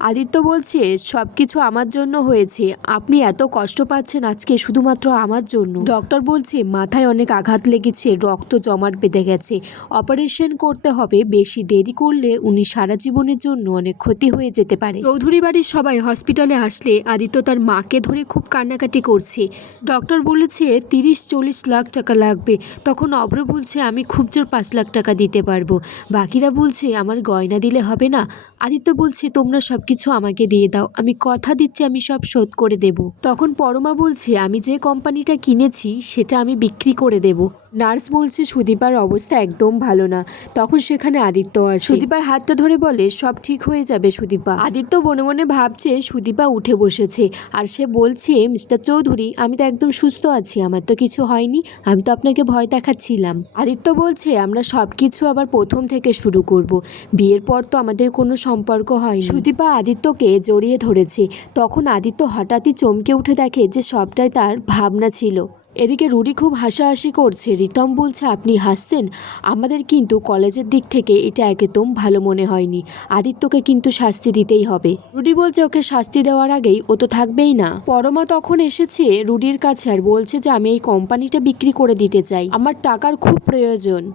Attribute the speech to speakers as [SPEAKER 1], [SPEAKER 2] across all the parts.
[SPEAKER 1] আদিত্য বলছে সব কিছু আমার জন্য হয়েছে। আপনি এত কষ্ট পাচ্ছেন আজকে শুধুমাত্র আমার জন্য। ডক্টর বলছে, মাথায় অনেক আঘাত লেগেছে, রক্ত জমাট বেঁধে গেছে। অপারেশন করতে হবে, বেশি দেরি করলে উনি সারা জীবনের জন্য অনেক ক্ষতি হয়ে যেতে পারে। চৌধুরী বাড়ির সবাই হসপিটালে আসলে আদিত্য তার মাকে ধরে খুব কান্নাকাটি করছে। ডক্টর বলেছে, তিরিশ, চল্লিশ লাখ টাকা লাগবে। তখন অভ্র বলছে, আমি খুব জোর পাঁচ লাখ টাকা দিতে পারব। বাকিরা বলছে, আমার গয়না দিলে হবে না। আদিত্য বলছে, তোমরা সব কিছু আমাকে দিয়ে দাও। আমি কথা দিচ্ছি, আমি সব শোধ করে দেব। তখন পরমা বলছে, আমি যে কোম্পানিটা কিনেছি, সেটা আমি বিক্রি করে দেব। নার্স বলছে সুদীপার অবস্থা একদম ভালো না। তখন সেখানে আদিত্য আসে সুদীপার হাতটা ধরে বলে সব ঠিক হয়ে যাবে সুদীপা। আদিত্য মনে মনে ভাবছে সুদীপা উঠে বসেছে। আর সে বলছে মিস্টার চৌধুরী আমি তো একদম সুস্থ আছি আমার তো কিছু হয়নি আমি তো আপনাকে ভয় দেখাচ্ছিলাম। আদিত্য বলছে আমরা সব কিছু আবার প্রথম থেকে শুরু করব। বিয়ের পর তো আমাদের কোনো সম্পর্ক হয়নি। সুদীপা আদিত্যকে জড়িয়ে ধরেছে। তখন আদিত্য হঠাৎই চমকে উঠে দেখে যে সবটাই তার ভাবনা ছিল। এদিকে রুডি খুব হাসাহাসি করছে। রিতম বলছে, আপনি হাসছেন? আমাদের কিন্তু কলেজের দিক থেকে এটা একদম ভালো মনে হয়নি। আদিত্যকে কিন্তু শাস্তি দিতেই হবে। রুডি বলছে, ওকে শাস্তি দেওয়ার আগেই ও তো থাকবেই না। পরমা তখন এসেছে রুডির কাছে আর বলছে যে, আমি এই কোম্পানিটা বিক্রি করে দিতে চাই। আমার টাকার খুব প্রয়োজন।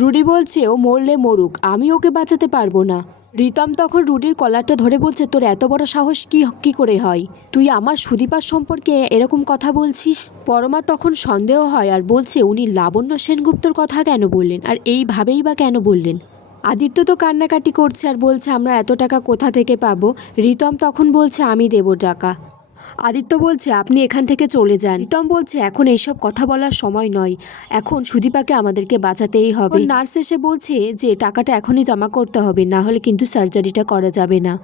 [SPEAKER 1] রুডি বলছে, ও মরলে মরুক, আমি ওকে বাঁচাতে পারব না। রিতম তখন রুডির কলারটা ধরে বলছে, তোর এত বড় সাহস কি কি করে হয়? তুই আমার সুদীপার সম্পর্কে এরকম কথা বলছিস? পরমা তখন সন্দেহ হয় আর বলছে, উনি লাবণ্য সেনগুপ্তর কথা কেন বললেন? আর এইভাবেই বা কেন বললেন? আদিত্য তো কান্নাকাটি করছে আর বলছে, আমরা এত টাকা কোথা থেকে পাবো? রিতম তখন বলছে, আমি দেবো টাকা। আদিত্য বলছে আপনি এখান থেকে চলে যান। প্রীতম বলছে এখন এইসব কথা বলার সময় নয়। এখন সুদীপাকে আমাদেরকে বাঁচাতেই হবে। নার্স এসে বলছে যে টাকাটা এখনই জমা করতে হবে না হলে কিন্তু সার্জারিটা করা যাবে না।